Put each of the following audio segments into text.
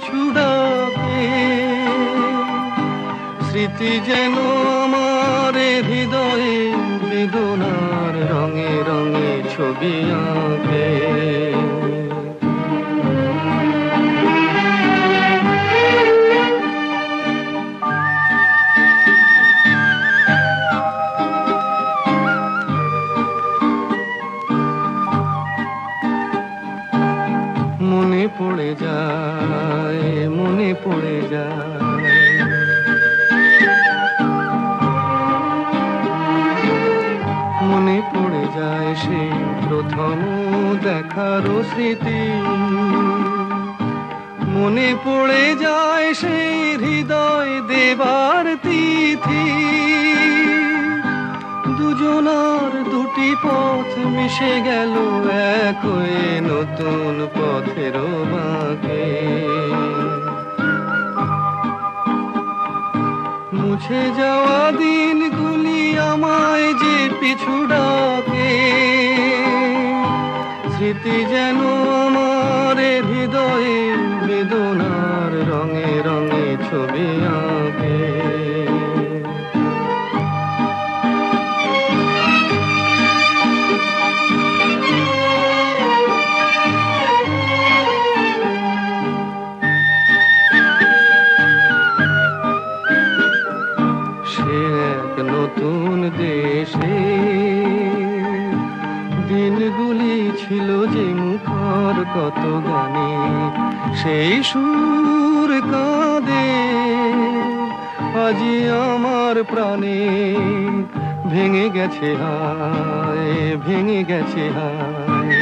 পিছু ডাকে, স্মৃতি যেন আমার হৃদয়ে বেদনার রঙে রঙে ছবি আঁকে। মনে পড়ে যায়, মনে পড়ে যায়, মনে পড়ে যায় সেই প্রথম দেখার স্মৃতি, মনে পড়ে যায় সেই হৃদয় দেবার তিথি। দুজনার দুটি পথ মিশে গেল এক হয়ে নতুন পথের বাঁকে। মুছে যাওয়া দিনগুলি আমায় যে পিছু ডাকে, স্মৃতি যেন আমার হৃদয়ে বেদনার রঙে রঙে ছবি আঁকে। নতুন দেশে দিনগুলি ছিল যে মুখর কত গানে, সেই সুর কাঁদে আজি আমার প্রাণে। ভেঙে গেছে হায়, ভেঙে গেছে হায়,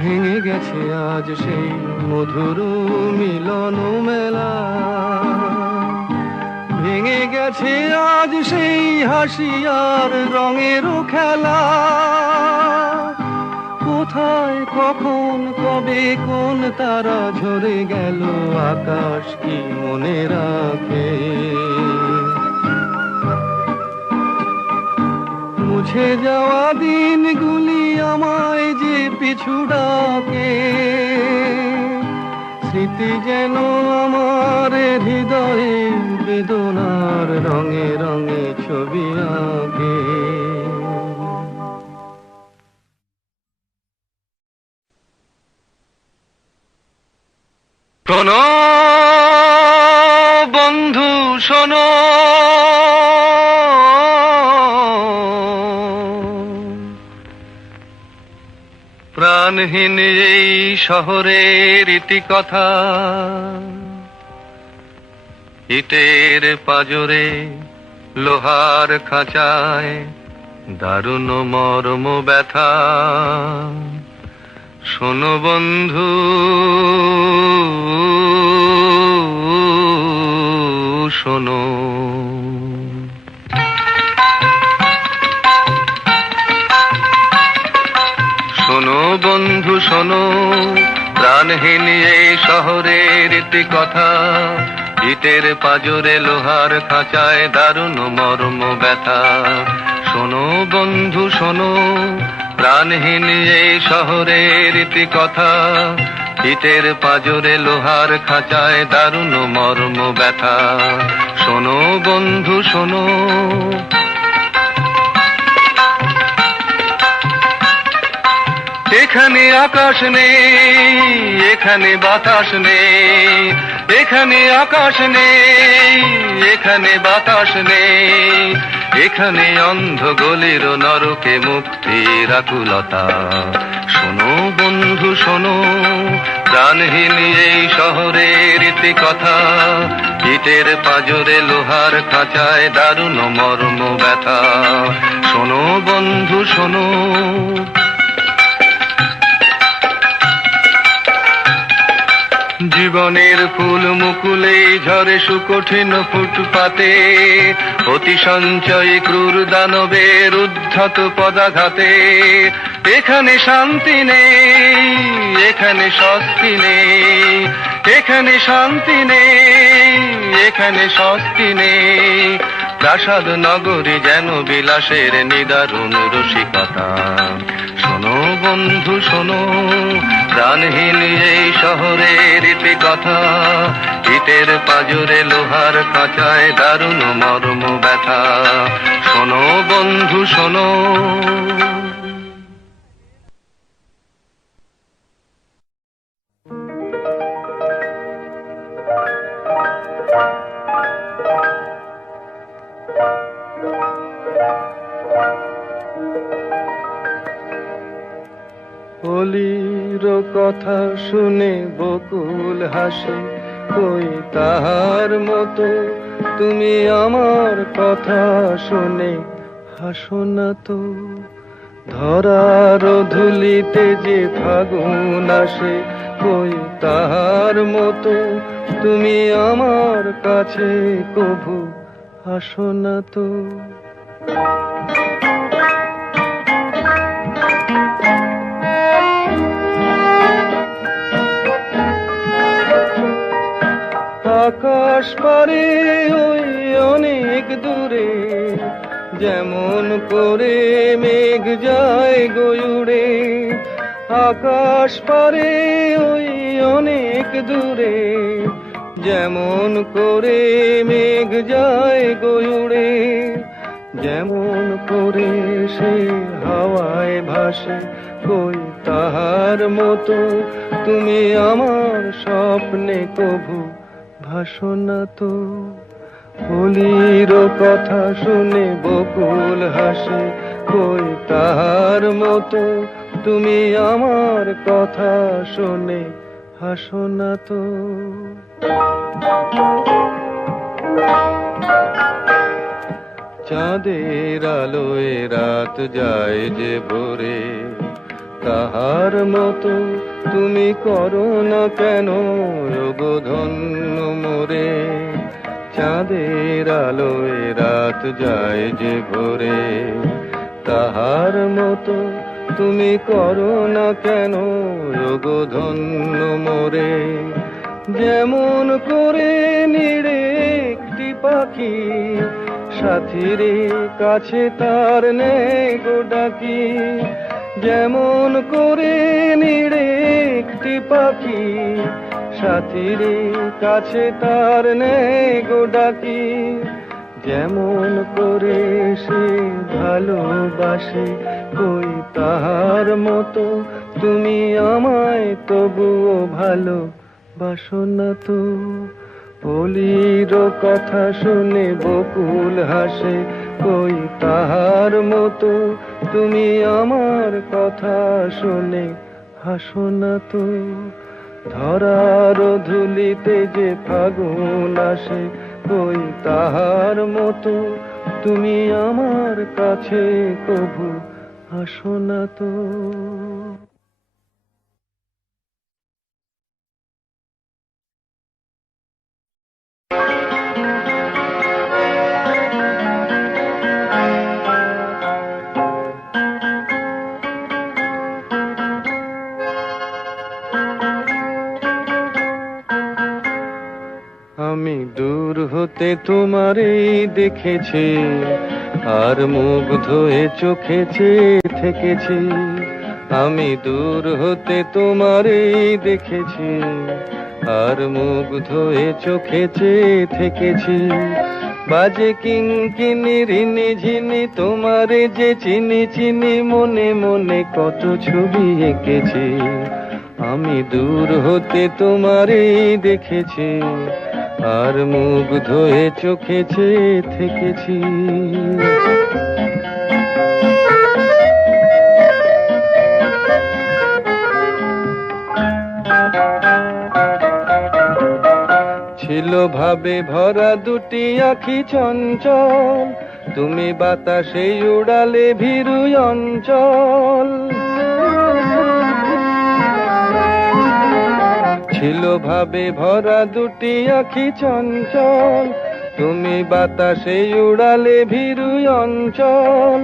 ভেঙে গেছে আজ সেই মধুর মিলন মেলা। ভেঙে গেছে আজ সেই হাসি আর রঙের খেলা। কোথায় কখন কবে কোন তারা ঝরে গেল, আকাশ কি মনে রাখে। মুছে যাওয়া দিনগুলি আমায় যে পিছু ডাকে, স্মৃতি যেন আমার হৃদয়ে বেদনার রঙে রঙে ছবি আঁকে। শোনো বন্ধু শোনো, প্রাণহীন এই শহরের ইতিকথা, ইটের পাজরে লোহার খাঁচায় দারুণ মর্ম ব্যথা। শোনো বন্ধু শোনো, শোনো বন্ধু শোনো, প্রাণহীন এই শহরের ইতিকথা, ইটের পাজরে লোহার খাঁচায় দারুণ মর্ম ব্যথা। শোনো বন্ধু শোনো, প্রাণহীন এই শহরের ইতিকথা, ইটের পাজরে লোহার খাঁচায় দারুণ মর্ম ব্যথা। শোনো বন্ধু শোনো, এখানে আকাশ নেই, এখানে বাতাস নেই, এখানে আকাশ নেই, এখানে বাতাস নেই, এখানে অন্ধ গলির নরকে মুক্তির আকুলতা। শোনো বন্ধু শোনো, প্রাণহীন এই শহরের ইতিকথা, ইটের পাজরে লোহার খাঁচায় দারুণ মর্ম ব্যথা। শোনো বন্ধু শোনো, জীবনের ফুল মুকুলে ঝরে সুকঠিন ফুটপাতে, অতি সঞ্চয় ক্রূর দানবের উদ্ধত পদাঘাতে। এখানে শান্তি নেই, এখানে স্বস্তি নেই, এখানে শান্তি নেই, এখানে স্বস্তি নেই। প্রাসাদ নগরী যেন বিলাসের নিদারুণ রসিকতা। শোনো বন্ধু শোনো, প্রাণহীন এই শহরের ইতি কথা, ইটের পাজরে লোহার খাঁচায় দারুণ মর্ম ব্যথা। শোনো বন্ধু শোনো। অলির কথা শুনে বকুল হাসে, কই তাহার মতো তুমি আমার কথা শুনে হাসো না তো। ধরার ধুলিতে যে ফাগুন আসে, কই তাহার মতো তুমি আমার কাছে কভু আসো না তো। আকাশ পারে ওই অনেক দূরে, যেমন করে মেঘ যায় গয়ুড়ে। আকাশ পারে ওই অনেক দূরে, যেমন করে মেঘ যায় গয়ুড়ে। যেমন করে সে হাওয়ায় ভাসে, কই তাহার মতো তুমি আমার স্বপ্নে কভু ভাসো না তো। অলির কথা শুনে বকুল হাসে, কই তাহার মতো তুমি আমার কথা শুনে হাসো না তো। চাঁদের আলোয় রাত যায় যে ভোরে, তাহার মতো তুমি করো না কেন গো ধন্য মোরে। চাঁদের আলোয় রাত যায় যে ভোরে, তাহার মতো তুমি করো না কেন গো ধন্য মোরে। যেমন করে নিড়ে একটি পাখি, সাথীর কাছে তার নেই গো ডাকি। যেমন করে নিড়ে একটি পাখি, সাথীর কাছে তার নেই গো ডাকি। যেমন করে সে ভালোবাসে, কই তাহার মতো তুমি আমায় তবুও ভালোবাসো না তো। অলির কথা শুনে বকুল হাসে, কই তাহার মতো তুমি আমার কথা শুনে হাসো না তো। ধরার ধুলিতে যে ফাগুন আসে, কই তাহার মতো তুমি আমার কাছে কভু হাসো না তো। আমি দূর হতে তোমারে দেখেছি, আর মুগ্ধ হয়ে চোখে চেয়ে থেকেছি। আমি দূর হতে তোমারে দেখেছি, আর মুগ্ধ হয়ে চোখে চেয়ে থেকেছি। বাজে কিঙ্কিনি রিনি ঝিনি তোমারে যে চিনি চিনি, মনে মনে কত ছবি এঁকেছি। আমি দূর হতে তোমারে দেখেছি, আর মুগ্ধ হয়ে চোখে চেয়ে থেকেছি। ছিল ভাবে ভরা দুটি আখি চঞ্চল, তুমি বাতাসে উড়ালে ভীরু অঞ্চল। ছিল ভাবে ভরা দুটি আখি চঞ্চল, তুমি বাতাসে উড়ালে ভীরু অঞ্চল।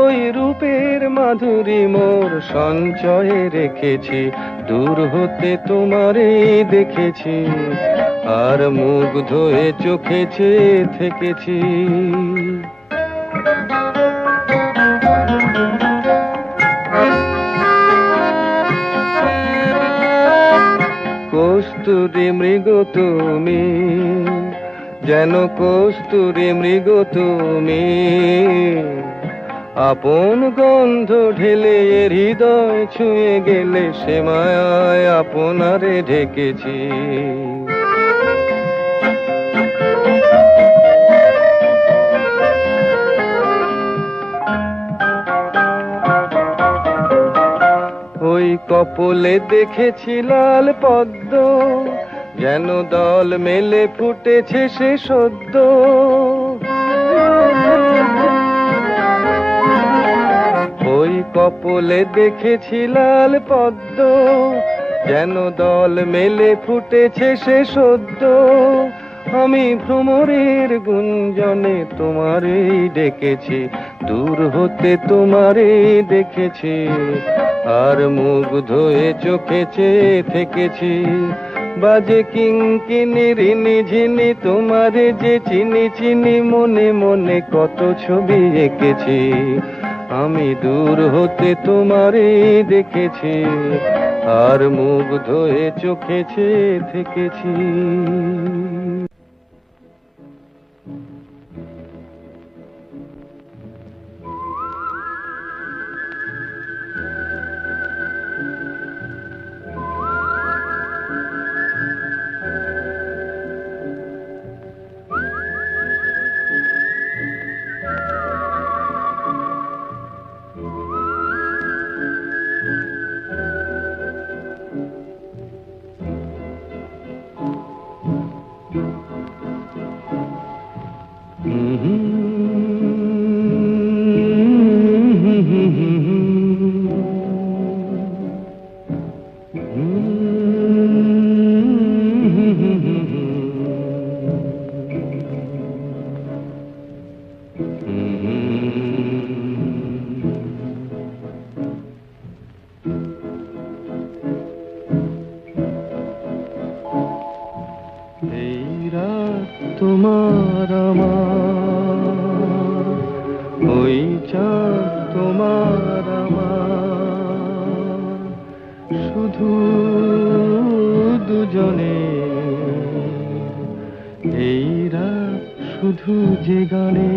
ওই রূপের মাধুরী মোর সঞ্চয়ে রেখেছি, দূর হতে তোমারে দেখেছি, আর মুগ্ধ হয়ে চোখে চেয়ে থেকেছি। কস্তুরী মৃগ তুমি, যেন কস্তুরী মৃগ তুমি। আপন গন্ধ ঢেলে হৃদয় ছুঁয়ে গেলে, সে মায়ায় আপনারে ঢেকেছি। ওই কপলে দেখেছি লাল পদ্ম, যেন দল মেলে ফুটেছে সে সদ্য। ওই কপলে দেখেছি লাল পদ্ম, যেন দল মেলে ফুটেছে সে সদ্য। আমি ভ্রমরের গুঞ্জনে তোমারেই ডেকেছি, দূর হতে তোমারেই দেখেছি, আর মুগ্ধ হয়ে চোখে চেয়ে থেকেছি। বাজে কিঙ্কিনি রিনি ঝিনি, তোমারে যে চিনি চিনি, মনে মনে কত ছবি এঁকেছি। আমি দূর হতে তোমারেই দেখেছি, আর মুগ্ধ হয়ে চোখে চেয়ে থেকেছি। তোমার আমার, ওই চাঁদ তোমার আমার, শুধু দুজনে এই রাত, শুধু যে গানে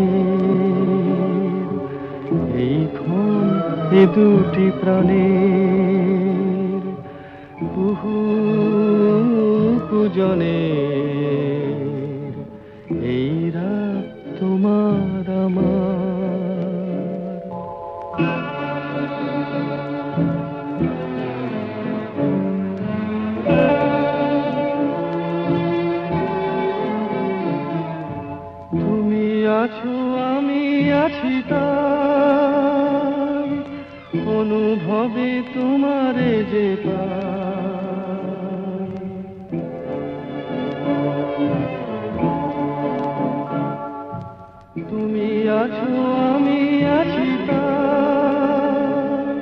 এই ক্ষণ, এ দুটি প্রাণের কুহু কুজনে। এই রাত তোমার আমার। তুমি আছো আমি আছি তাই, অনুভবে তোমারে যে পাই। তুমি আছো আমি আছি তাই,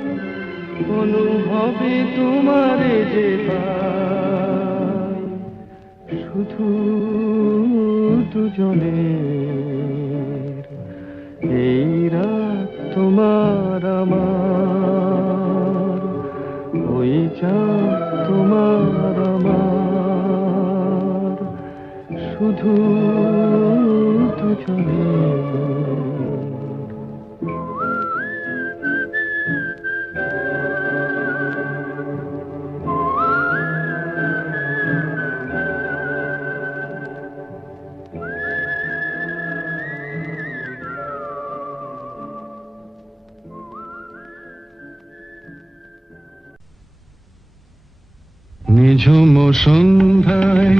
অনুভবে তোমারে যে পাই। শুধু দুজনের এই রাত তোমার আমার, ওই চাঁদ তোমার আমার, শুধু দুজনের। নিঝুম সন্ধ্যায়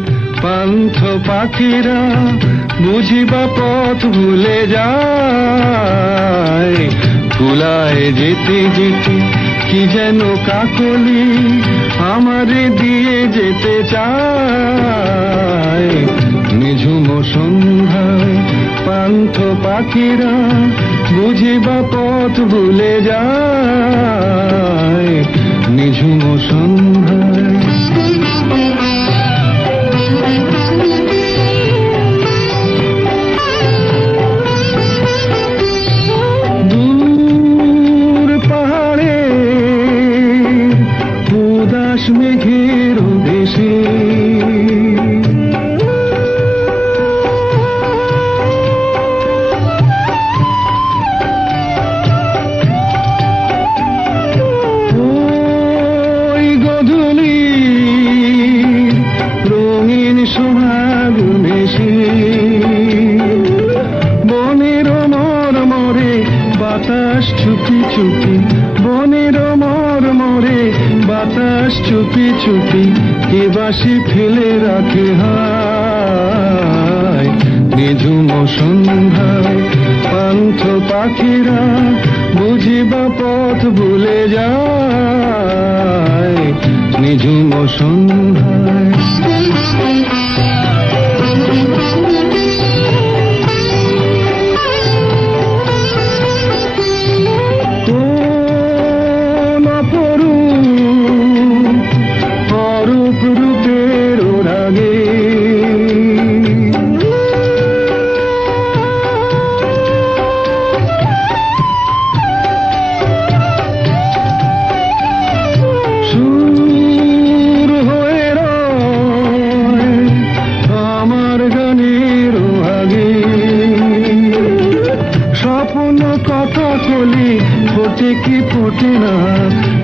পান্থ পাখিরা বুঝিবা পথ ভুলে যায়। কুলায় যেতে যেতে কি যেন কাকলি আমারে দিয়ে যেতে চায়। নিঝুম সন্ধ্যায় পান্থ পাখিরা বুঝিবা পথ ভুলে যায়। নিঝুম সন্ধ্যায় দূর পাহাড়ে উদাস মেঘের দেশে বাতাস চুপি চুপি কে বাঁশি ফেলে রাখে হায় নিঝুম সন্ধ্যায় পান্থ পাখিরা বুঝিবা পথ ভুলে যায় নিঝুম সন্ধ্যায়। ফোটে কি ফোটে না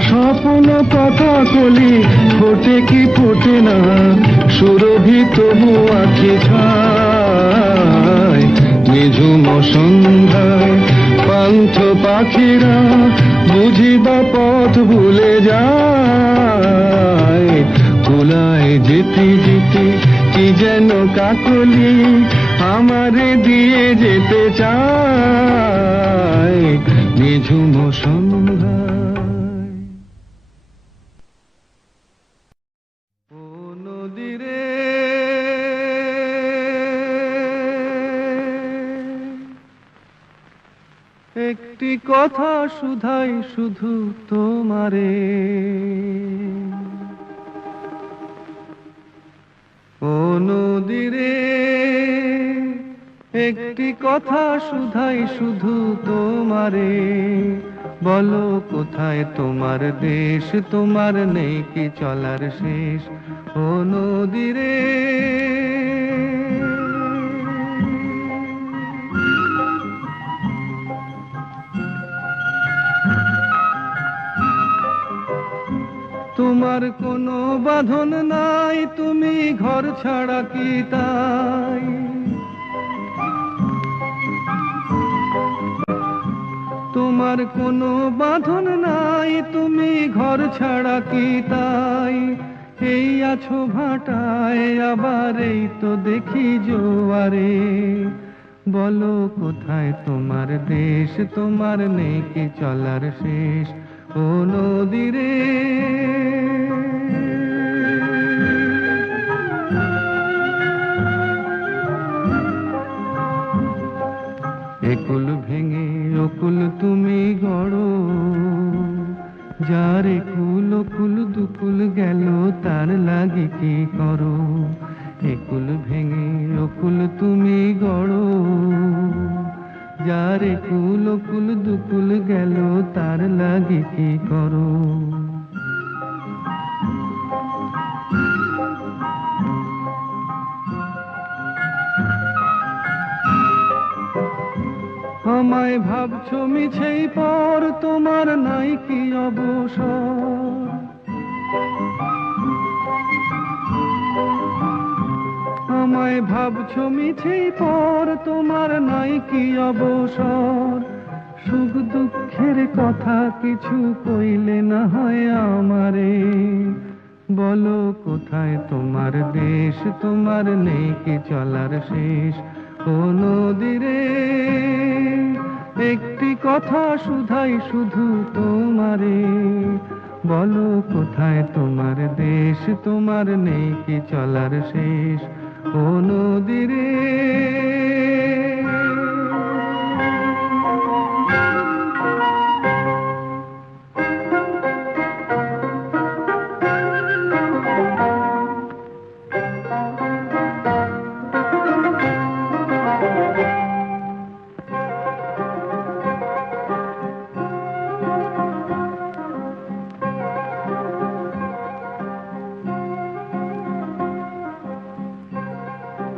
স্বপ্ন কথা কলি ফোটে কি ফোটে না সুরভি তবু আঁখি ছায় নিঝুম সন্ধ্যায় পান্থ পাখিরা বুঝিবা পথ ভুলে যায় কুলায় যেতে যেতে কি যেন কাকলি আমারে দিয়ে যেতে চায় নিঝুম সন্ধ্যায়। ও নদী রে একটি কথা শুধাই শুধু তোমারে ও নদী রে একটি কথা শুধাই শুধু তোমারে বলো কোথায় তোমার দেশ তোমার নেই কি চলার শেষ ও নদী রে তোমার কোনো বাঁধন নাই তুমি ঘর ছাড়া কি তাই তোমার কোনো বাঁধন নাই তুমি ঘর ছাড়া কি তাই এই আছো ভাটায় আবার এই তো দেখি জোয়ারে বলো কোথায় তোমার দেশ তোমার নেই কি চলার শেষ ও নদী রে একুল ভেঙে অকুল তুমি গড়ো যার একুল অকুল দুকুল গেল তার লাগি কি করো একুল ভেঙে অকুল তুমি গড়ো যার একুল অকুল দুকুল গেল তার লাগি কি করো আমায় ভাবছো মিছেই পর তোমার নাই কি অবসর আমায় ভাবছো মিছেই পর তোমার নাই কি অবসর সুখ দুঃখের কথা কিছু কইলে না হয় আমারে বলো কোথায় তোমার দেশ তোমার নেই কি চলার শেষ ও নদী রে একটি কথা শুধাই শুধু তোমারে বলো কোথায় তোমার দেশ তোমার নেই কি চলার শেষ ও নদী রে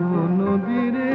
ও নদী রে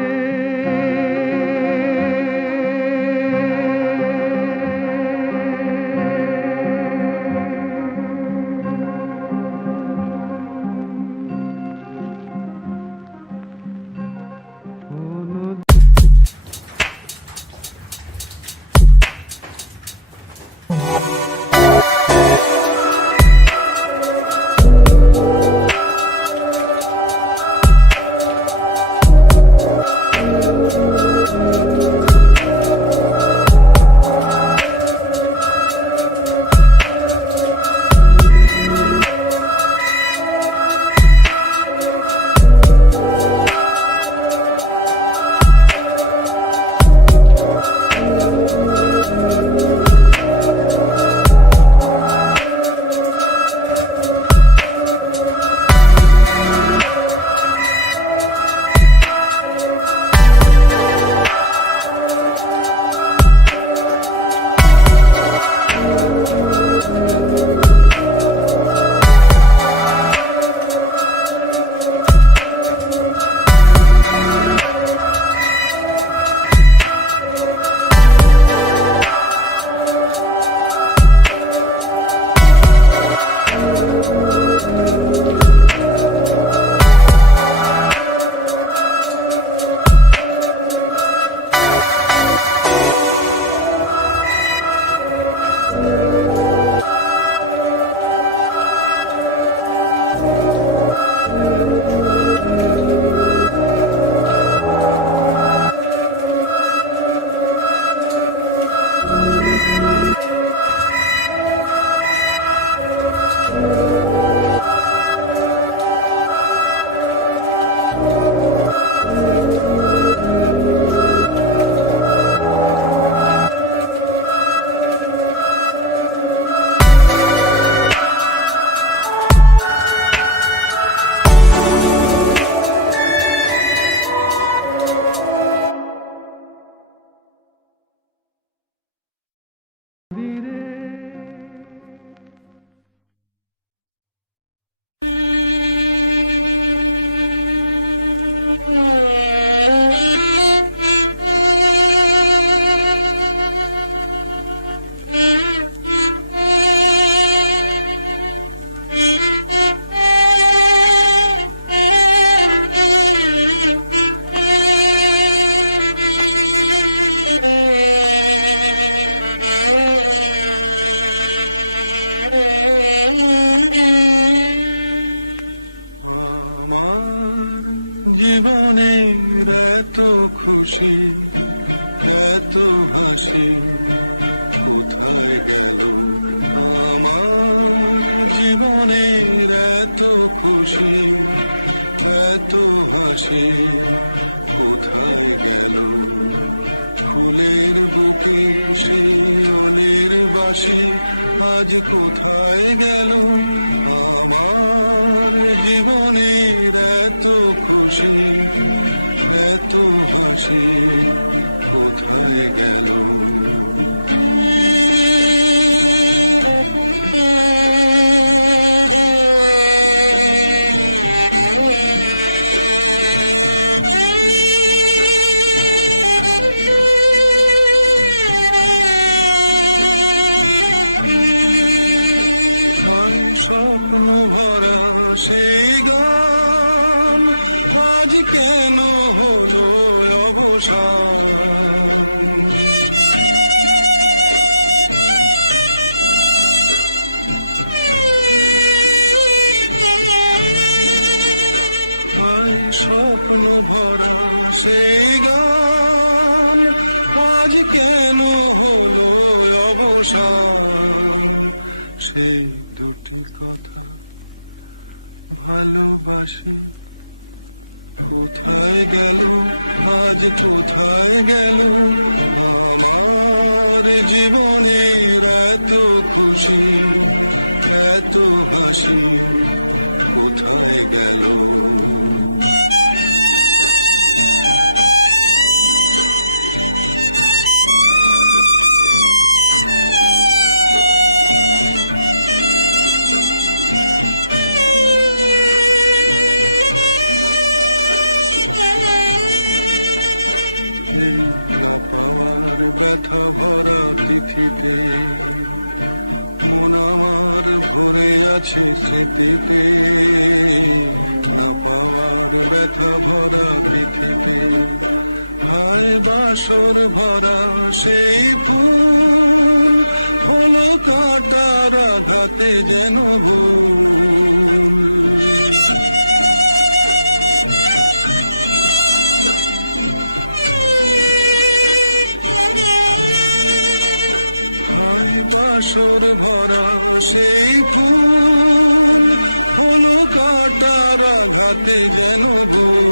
জীবনের এত খুশি এত হাসি কোথায় গেল আমার জীবনের এত খুশি এত হাসি কোথায় গেল ফুলের বুকে সেই ওলের বাসি আজ কোথায় গেল আমার জীবনের এত খুশি এত হাসি কোথায় গেল স্বপ্ন ভরা সেই গান আজ কেন হলো অবসান হায় স্বপ্ন ভরা সেই গান আজ কেন হলো অবসান সেই দুটি কথা ভালোবাসি কোথায় গেল আজ কোথায় গেল আমার জীবনের এত খুশি এত হাসি কোথায় গেল না পাওয়ার ব্যথা ভরা তিথিতে মন আমার ভরে আছে স্মৃতিতে না পাওয়ার ব্যথা ভরা তিথিতে হায় বাসর ভরা সেই ফুল হলো কাঁটার আঘাতে যেন ভুল বাসর ভরা সেই ফুল হলো কাঁটার আঘাতে যেন ভুল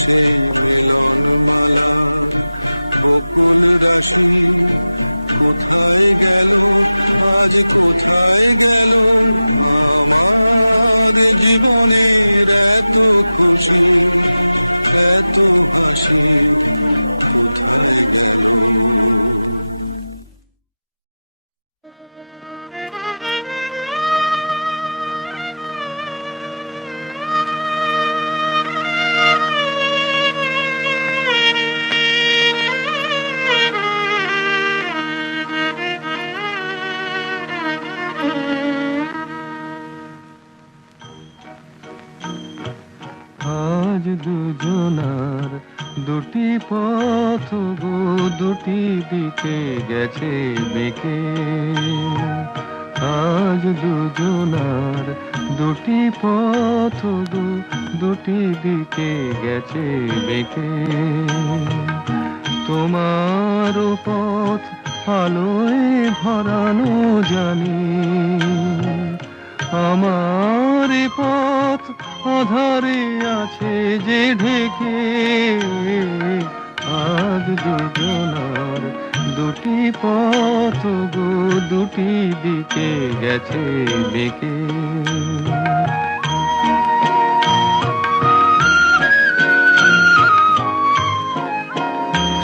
সেই মিলন মালার বকুল রাশি কোথায় গেল আজ কোথায় গেল আমার জীবনের এত খুশি এত হাসি কোথায় গেল দুজনার দুটি পথ গো, দুটি দিকে গেছে বেঁকে। আজ দুজনার দুটি পথ গো, দুটি দিকে গেছে বেঁকে। তোমার পথ আলোয় ভরানো জানি, আমার পথ আধারে আছে যে ঢেকে। আজ দুজনার দুটি পথ গো, দুটি দিকে গেছে বেঁকে।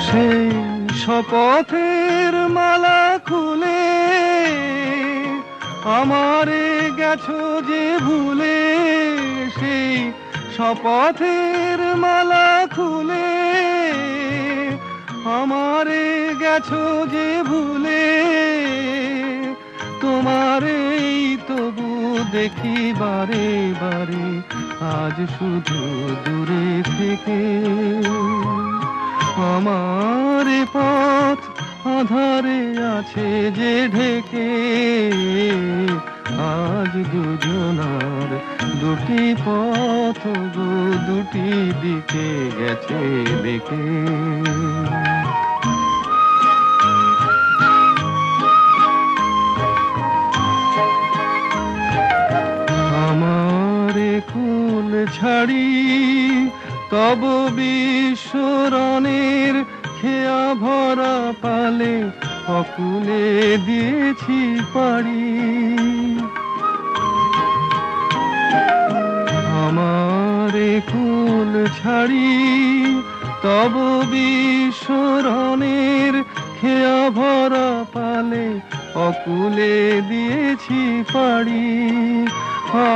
সেই শপথের মালা খুলে আমারে গেছো যে ভুলে। সেই শপথের মালা খুলে আমারে গেছো যে ভুলে। তোমারেই তবু দেখি বারে বারে, আজ শুধু দূরে থেকে। আমার পথ আধারে আছে যে ঢেকে। আজ দুজনার দুটি পথ গো, দুটি দিকে গেছে বেঁকে। আমারে কুল ছাড়ি তব বিশ্বরণের খেয়া ভরা পালে অকুলে দিয়েছি পাড়ি। আমারে কুল ছাড়ি তব বিশ্বরণের খেয়া ভরা পালে অকুলে দিয়েছি পাড়ি।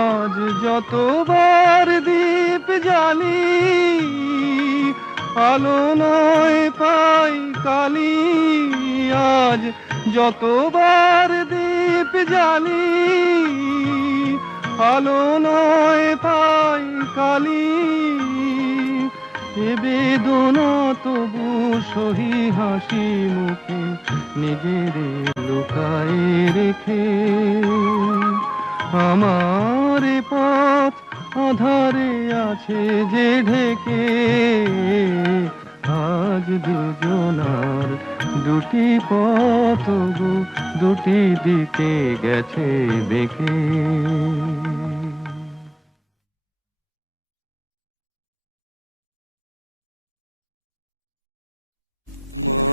আজ যতবার দীপ জ্বালি আলো নয় পাই কালি। আজ যতবার দীপ জ্বালি আলো নয় পাই কালি। এ বেদনা তবু সহি হাসি মুখে নিজের লুকায়ে রেখে। আমার পথ আধারে আছে যে ঢেকে। আজ দুজনার দুটি পথ গো, দুটি দিকে গেছে বেঁকে। মা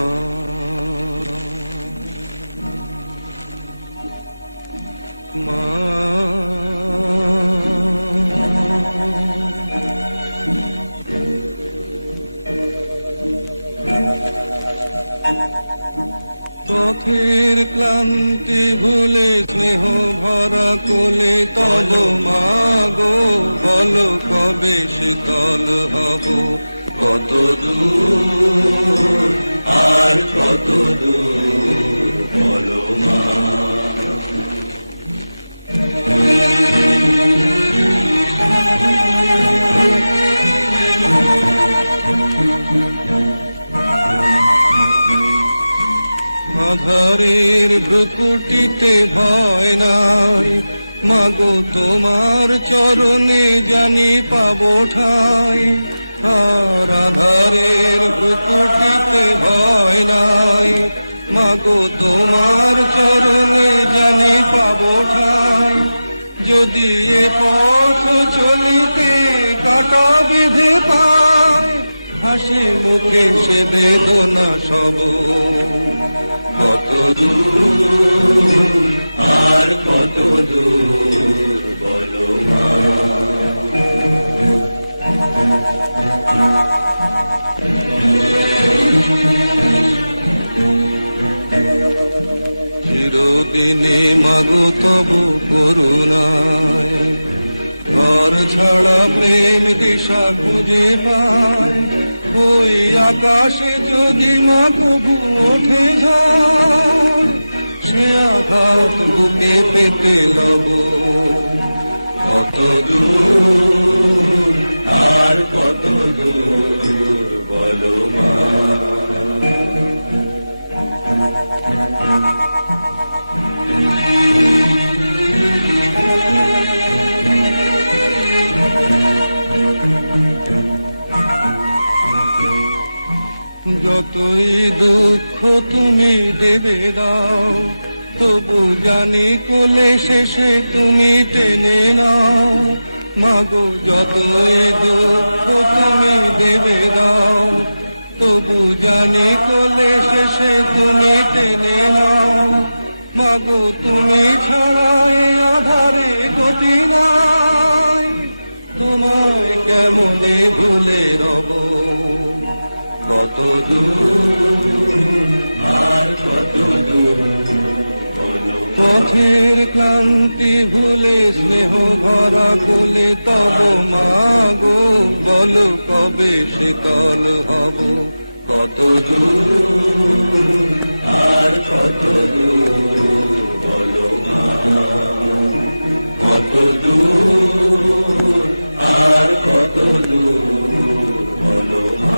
পথের ক্লান্তি ভুলে স্নেহ ভরা কোলে তব মাগো, বলো কবে শীতল হব। কত দূর আর কত দূর বলো মা। আধারের ভ্রুকুটিতে ভয় নাই, মাগো তোমার চরণে জানি পাবো ঠাই। আর আধারের ভ্রুকুটিতে ভয় নাই, মাগো তোমার চরণে জানি পাবো ঠাই। যদি এ পথ চলিতে কাটা বিধে পায়, হাসি মুখে সে বেদনা সব। কত দূর আর কত দূর বলো মা। চিরদিনে মাগো তব করুণায়, ঘর ছাড়া প্রেম দিশা খুঁজে পায়। ওই আকাশে যদি মা কবু ওঠে ঝড়, সে আঘাত বুকে পেতে লব। কত দূর আর কত যতই দুঃখ তুমি দেবে দাও, তবু জানি কোলে শেষে তুমি টেনে নাও। মাগো যতই দুঃখ তুমি দেবে দাও, তবু জানি কোলে শেষে তুমি টেনে নাও। মাগো তুমি ছাড়া এ আধারে গতি নাই, তোমায় কেমনে ভুলে রব। কত দূর আর কত দূর, পথের ক্লান্তি ভুলে স্নেহ ভরা কোলে তব মাগো, বলো কবে শীতল হব। কত দূর আর কত দূর, বলো মা, কত দূর আর কত দূর, বলো মা।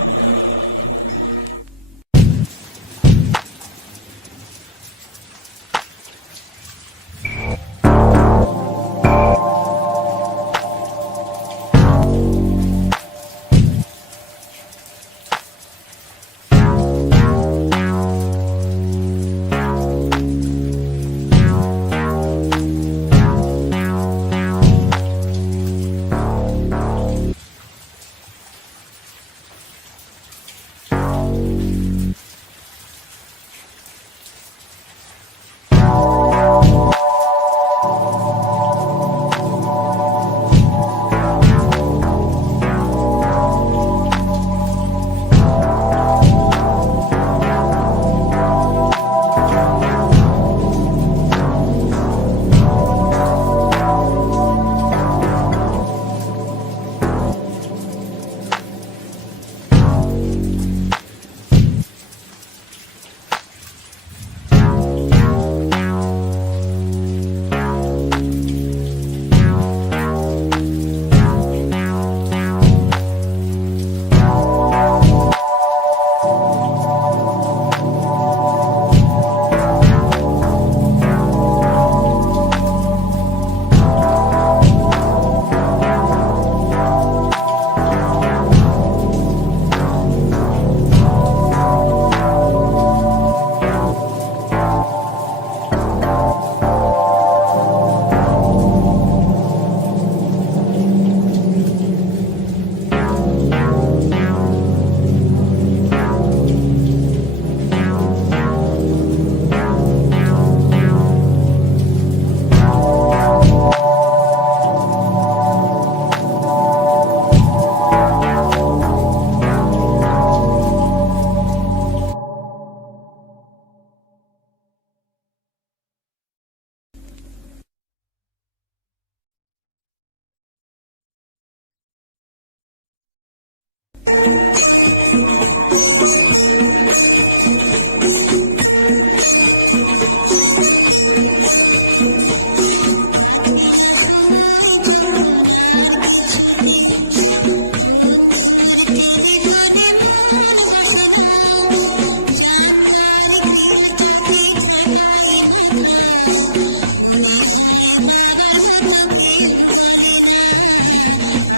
মনে হয় বাবার মতো কেউ বলে না,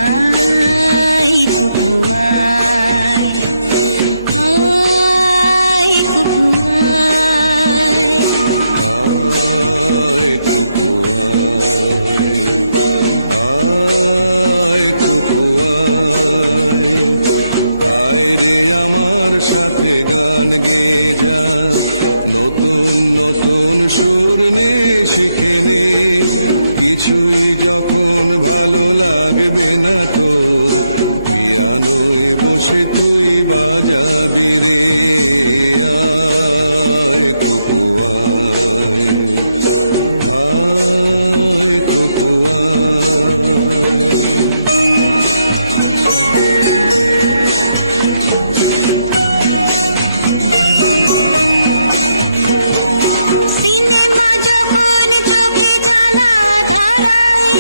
আয় কুকু আয়, আয় কুকু আয়, আয় কুকু আয়, আয় কুকু আয়, আয় রে আমার সাথে গান গেয়ে যা, নতুন নতুন সুর নে শিখে নে, কিছুই যখন ভালো লাগবে না তোর, পিয়ানোয় বসে তুই বাজাবি রে, আয় কুকু আয়, আয় কুকু আয়। সিনেমা যখন চোখে জ্বালা ধরায়,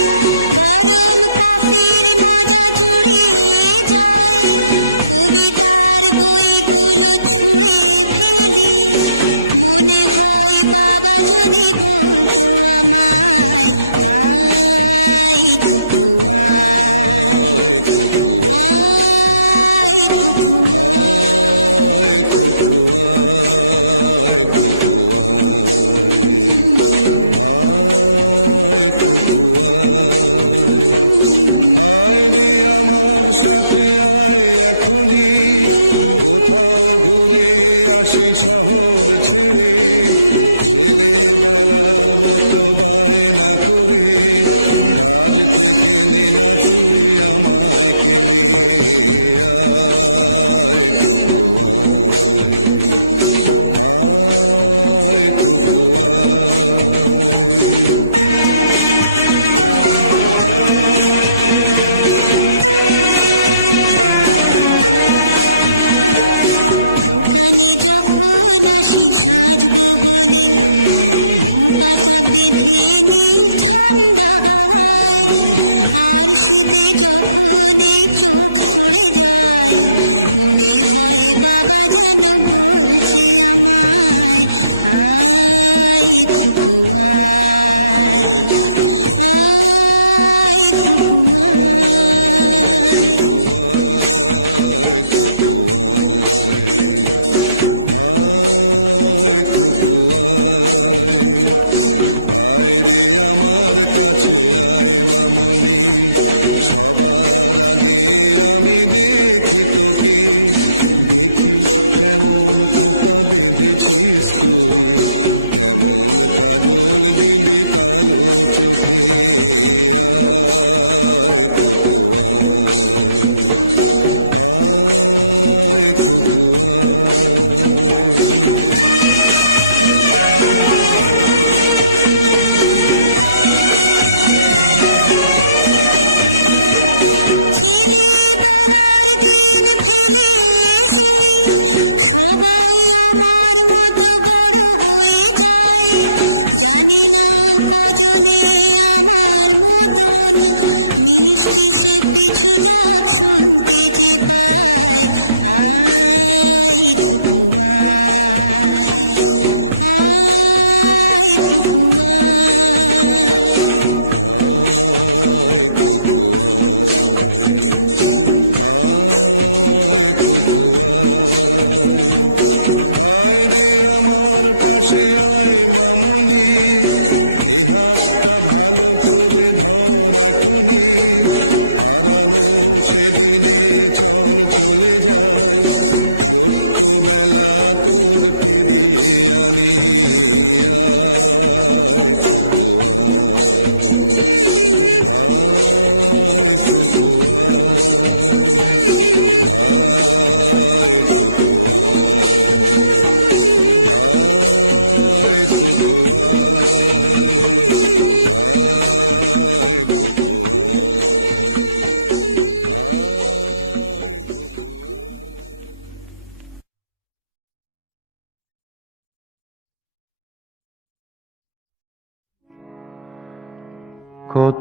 গরম কফির মজা জুড়িয়ে যায়, কবিতার বইগুলো ছুঁড়ে ফেলি,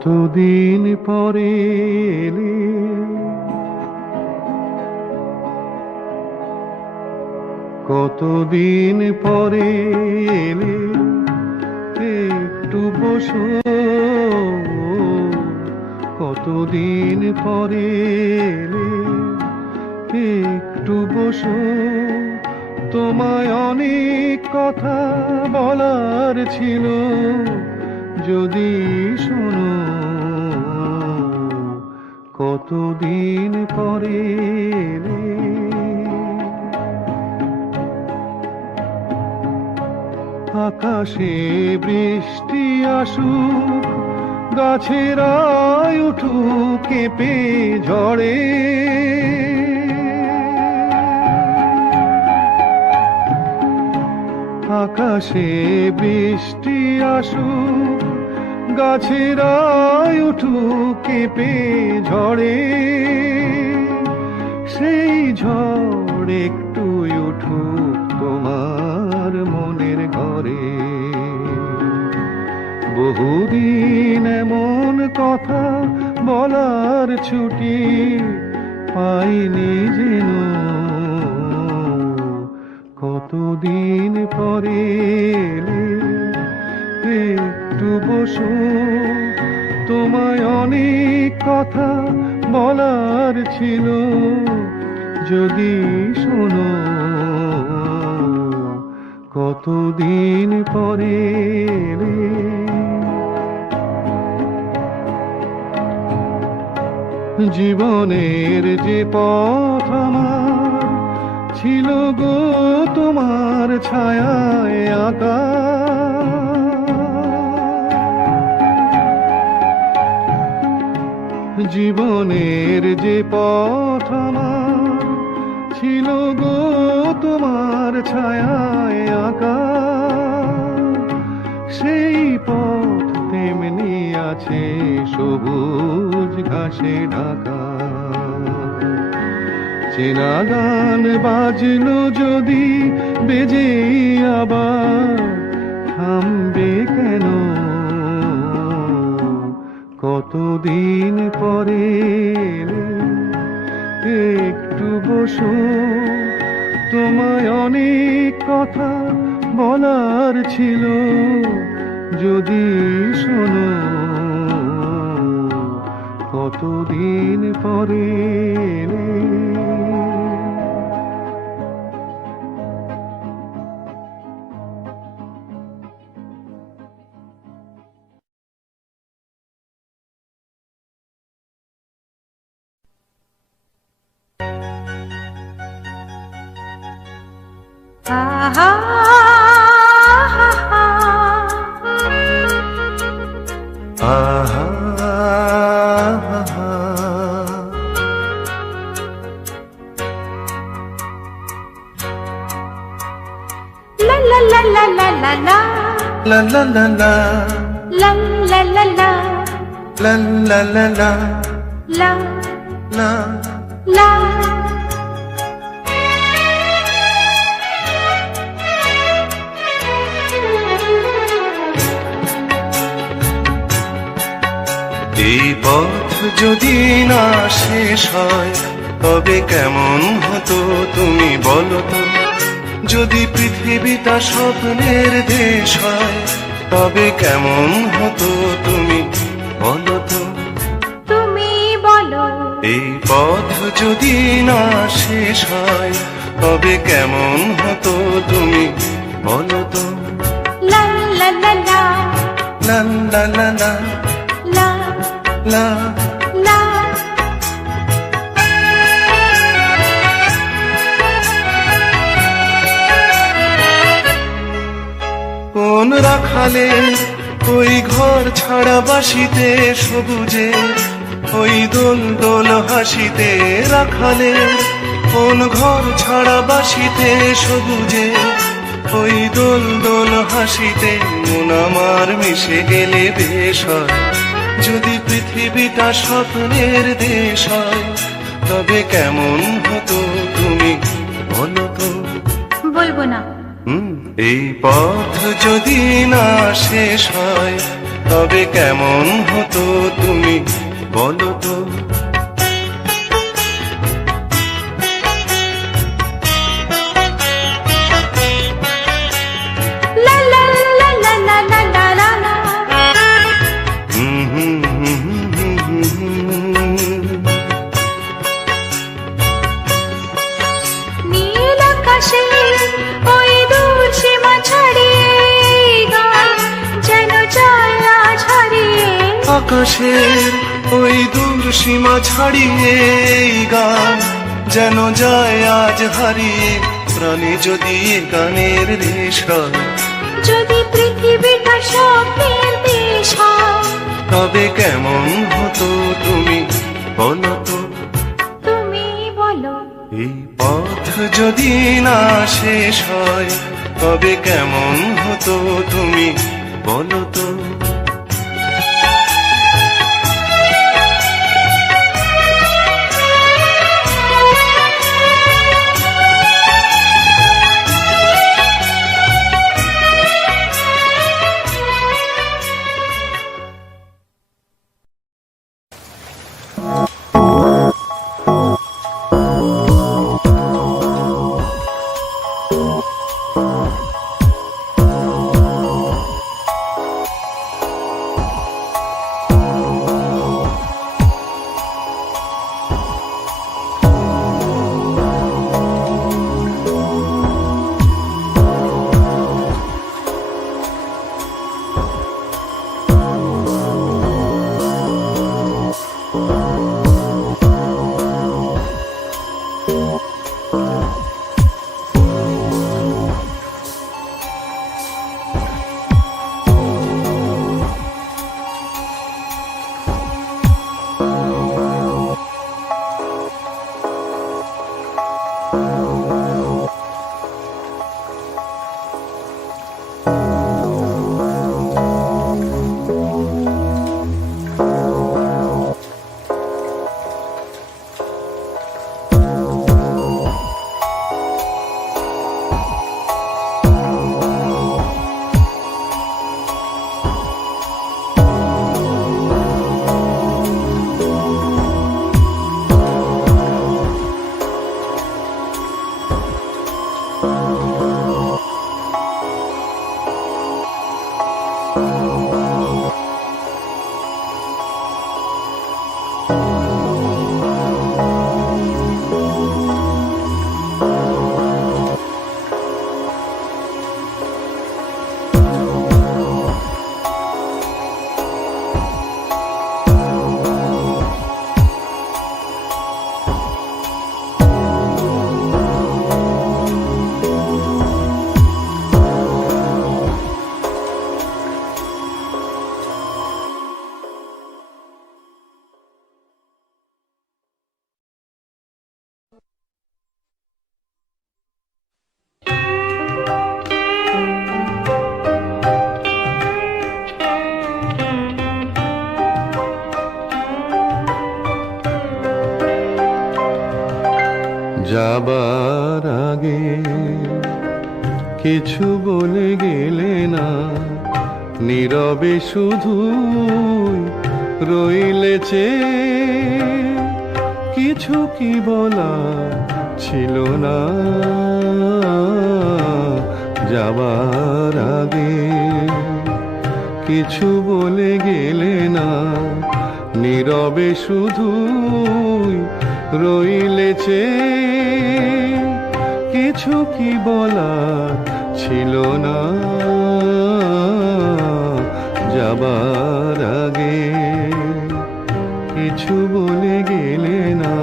কতদিন পরে এলে, কতদিন পরে এলে, একটু বসো, কতদিন পরে এলে, একটু বসো, তোমায় অনেক কথা বলার ছিল, যদি শোনো, কতদিন পরে এলে। আকাশে বৃষ্টি আসুক, গাছেরা উঠুক কেঁপে ঝড়ে, আকাশে বৃষ্টি আসুক, গাছেরা উঠুক কেঁপে ঝড়ে, সেই ঝড় একটু উঠুক তোমার মনের ঘরে। বহুদিন এমন কথা বলার ছুটি পাইনি যেন, কতদিন পরে এলে, একটু বসো, তোমায় অনেক কথা বলার ছিল, যদি শোনো, কতদিন পরে এলে। জীবনের যে পথ আমার ছিল গো তোমার ছায়ায় আঁকা, জীবনের যে পথ আমার ছিল গো তোমার ছায়ায় আঁকা, সেই পথ তেমনি আছে সবুজ ঘাসে ঢাকা। চেনা গান বাজলো যদি বেজে আবার, থামবে কেন, কতদিন পরে এলে, একটু বসো, তোমায় অনেক কথা বলার ছিল, যদি শোনো, কতদিন পরে এলে। La la la la, La la la la, la la la la, la la. la. এই পথ যদি না শেষ হয়, তবে কেমন হতো তুমি বলো তো। যদি পৃথিবীটা স্বপ্নের দেশ হয়, তবে কেমন হতো তুমি বলো তো। তুমি বলো, এই পথ যদি না শেষ হয়, তবে কেমন হতো তুমি বলো তো। la la la la, লা লা লা লা, la লা। la. কোন রাখালে ওই ঘর ছাড়া বাসিতে সবুজে, ওই দোল দোল হাসিতে রাখালে, কোন ঘর ছাড়া বাসিতে সবুজে, ওই দোল দোল হাসিতে মন আমার মিশে গেলে বেশ হয়। যদি পৃথিবীটা স্বপ্নের দেশ হয়, তবে কেমন হতো তুমি বলো তো। বলবো না। এই পথ যদি না শেষ হয়, তবে কেমন হতো তুমি বলো তো। লা লা লা লা লা লা লা লা লা। নীল আকাশে ওই দূর সীমা ছাড়িয়ে গান যেন যায় আজ হারিয়ে। আকাশের ওই দূর সীমা ছাড়িয়ে এই গান যেন যায় আজ হারিয়ে। প্রাণে যদি এ গানের রেশ হয়, যদি পৃথিবীটা স্বপ্নের দেশ হয়, তবে কেমন হতো তুমি বলো তো। তুমি বলো। এই পথ যদি না শেষ হয়, তবে কেমন হতো তুমি বলো তো। যাবার আগে কিছু বলে গেলে না, নীরবে শুধু রইলে চেয়ে। কিছু কি বলা ছিল না যাবার আগে, কিছু বলে গেলে না, নীরবে শুধু রইলে চেয়ে। কিছু কি বলা ছিল না যাবার আগে, কিছু বলে গেলে না।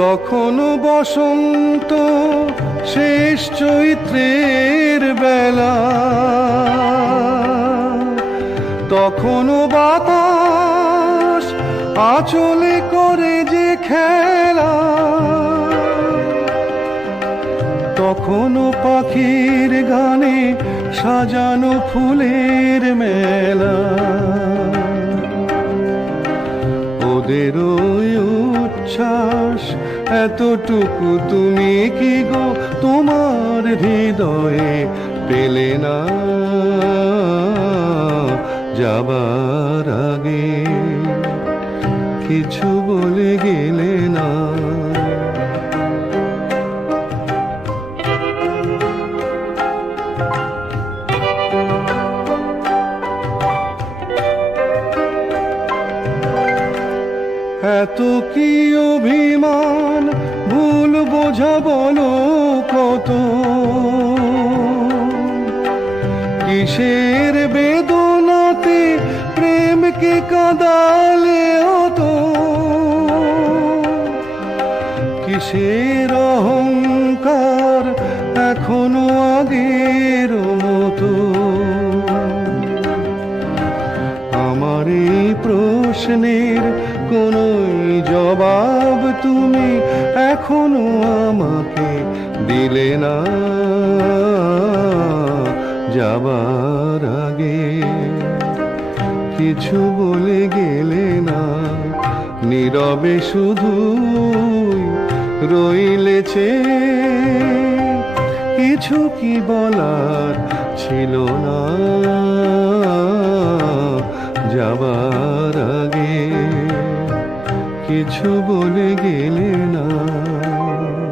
তখনও বসন্ত শেষ চৈত্রের বেলা, তখনও বাতাস আঁচলে করে যে খেলা, তখনও পাখির গানে সাজানো ফুলের মেলা। ওদের উচ্ছ্বাস এতটুকু তুমি কি গো তোমার হৃদয়ে পেলে না যাবার আগে কিছু বলে গেলে না। এত কি অভিমান ভুল বোঝা বলো কত, কিসের বেদনাতে প্রেমকে কাঁদালে হতো, কিসের অহংকার এখনো আগের মতো। আমার এই প্রশ্নের কোনোই জবাব তুমি এখনো আমাকে দিলে না যাবার আগে কিছু বলে গেলে না। নীরবে শুধু রইলেছে, কিছু কি বলার ছিল না যাবার আগে কিছু বলে গেলে না।